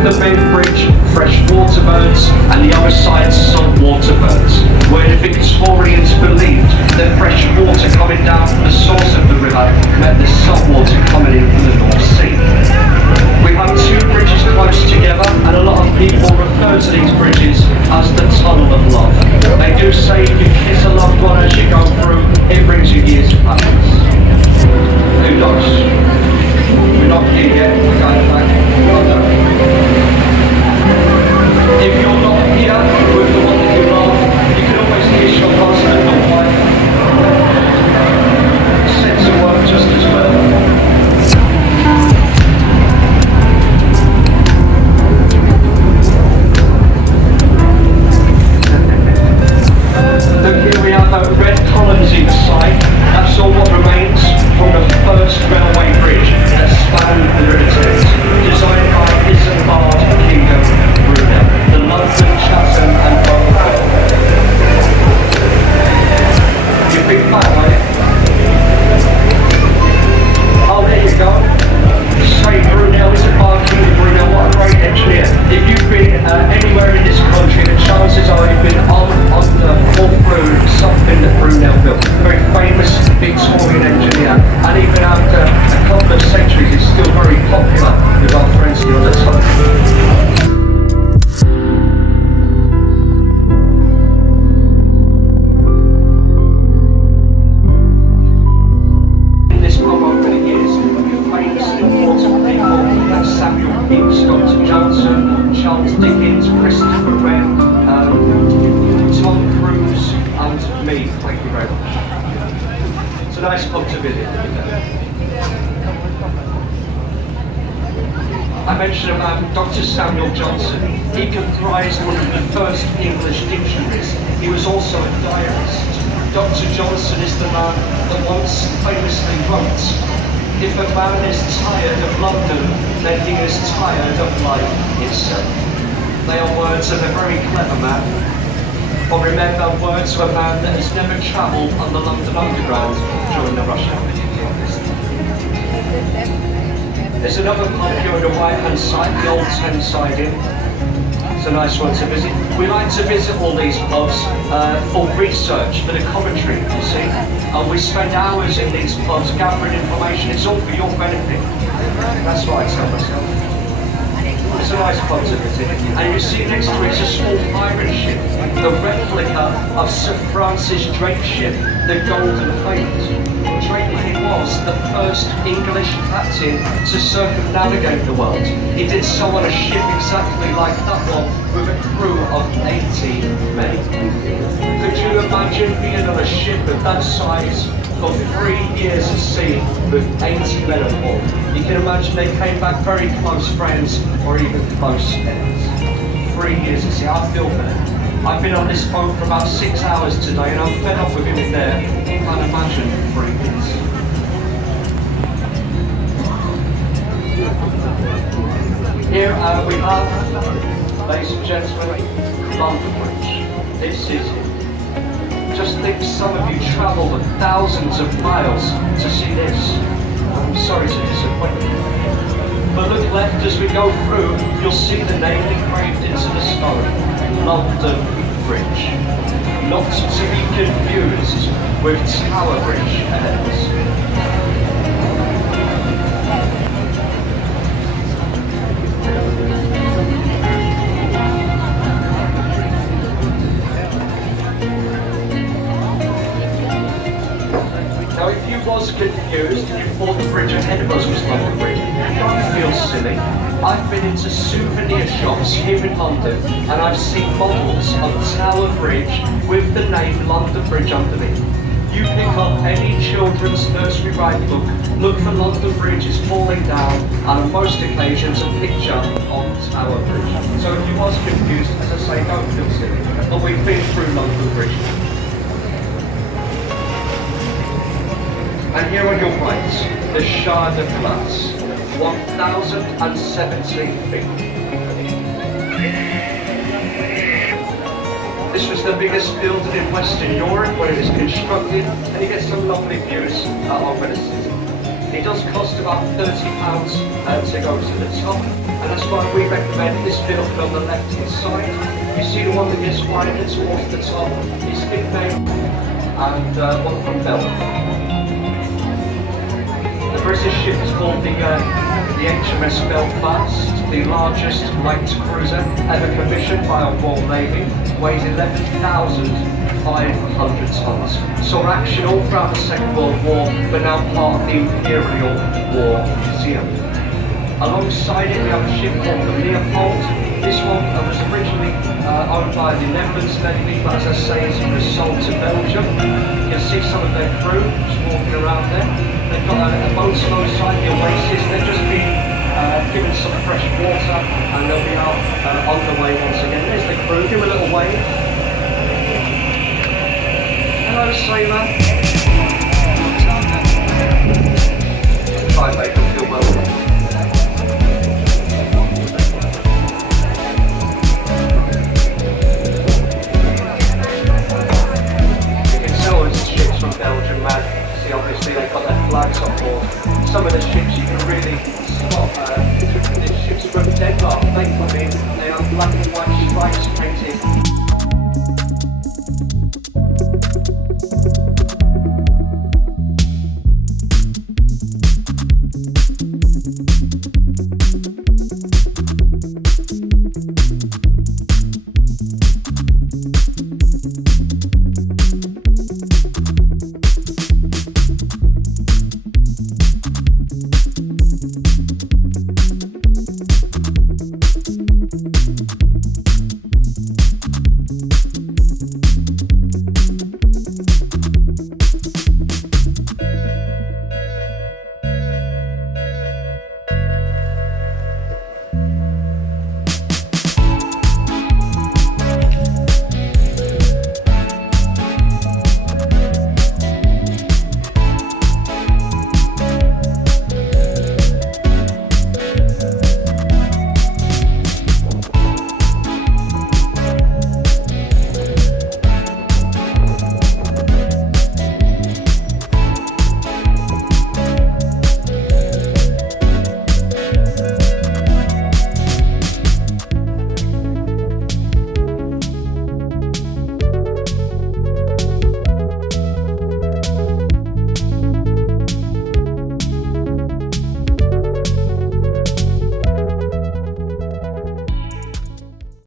of the main bridge, freshwater birds, and the other side, saltwater birds, where the Victorians believed that fresh water coming down from the source of the river meant the saltwater coming in from the North Sea. We have two bridges close together, and a lot of people refer to these bridges as the Tunnel of Love. They do say if you kiss a loved one as you go through, it brings you years of happiness. Who knows? We're not here yet, we're going back. Well done. If you're not here with the one that you love, you can always kiss your husband or wife. Sense of work just as well. Look, here we have red columns each side. That's all what remains from the first railway bridge that spanned the River Thames, designed by Isambard Kingdom Brunel, the London, Chatham and Docklands. You big fan, are you? Oh, there you go. Say Brunel, Isambard Kingdom Brunel, what a great engineer. If you've been anywhere in this country, the chances are you've been on or through something that Brunel built. A very famous Victorian engineer, and even after a couple of centuries it's still very popular with our friends here on the top. Nice pub to visit. I mentioned about Dr. Samuel Johnson. He comprised one of the first English dictionaries. He was also a diarist. Dr. Johnson is the man that once famously wrote, "If a man is tired of London, then he is tired of life itself." They are words of a very clever man. Or remember, words of a man that has never travelled on the London Underground during the rush hour. There's another pub here on the right-hand side, the Old Thamses Inn. It's a nice one to visit. We like to visit all these pubs for research, for the commentary, you see. We spend hours in these pubs gathering information. It's all for your benefit. That's what I tell myself. It's a nice pub to visit. And you see next to it is a small pirate ship, the replica of Sir Francis Drake's ship, the Golden Fleet. Drake was the first English captain to circumnavigate the world. He did so on a ship exactly like that one with a crew of 80 men. Could you imagine being on a ship of that size for 3 years at sea with 80 men on board? You can imagine they came back very close friends or even close enemies. 3 years at sea, I feel for them. I've been on this boat for about 6 hours today and I'm fed up with him in there. You can't imagine 3 years. Here we have, ladies and gentlemen, London Bridge. This is it. Just think some of you travelled thousands of miles to see this. I'm sorry to disappoint you. But look left as we go through, you'll see the name engraved into the stone, London Bridge. Not to be confused with Tower Bridge ahead of us. Now if you was confused and you thought the bridge ahead of us was London Bridge, don't feel silly. I've been into souvenir shops here in London and I've seen models of Tower Bridge with the name London Bridge underneath. You pick up any children's nursery rhyme book, look for London Bridge is falling down, and on most occasions a picture of Tower Bridge. So if you was confused, as I say, don't feel silly, but we've been through London Bridge. And here on your right, the Shard of Glass, 1,017 feet. This was the biggest building in Western Europe when it was constructed, and you get some lovely views over the city. It does cost about £30 to go to the top. and that's why we recommend this building on the left-hand side. You see the one that gets wider towards the top is nicknamed, and one from Belfast. The British ship is called the HMS Belfast, the largest light cruiser ever commissioned by our Royal Navy, weighs 11,500 tons. Saw action all throughout the Second World War, but now part of the Imperial War Museum. Alongside it, we have a ship called the Leopold. This one was originally owned by the Netherlands Navy, but as I say, it's been sold to Belgium. You can see some of their crew just walking around there. They've got a boat alongside the Oasis. They've just been given some fresh water, and they'll be out on the way once again. There's the crew. Give them a little wave. Hello, sailor. Bye, mate. Feel welcome. From Belgium, man. See, obviously they've got their flags on board. Some of the ships you can really spot. The ships from Denmark, thankfully, they have black and white stripes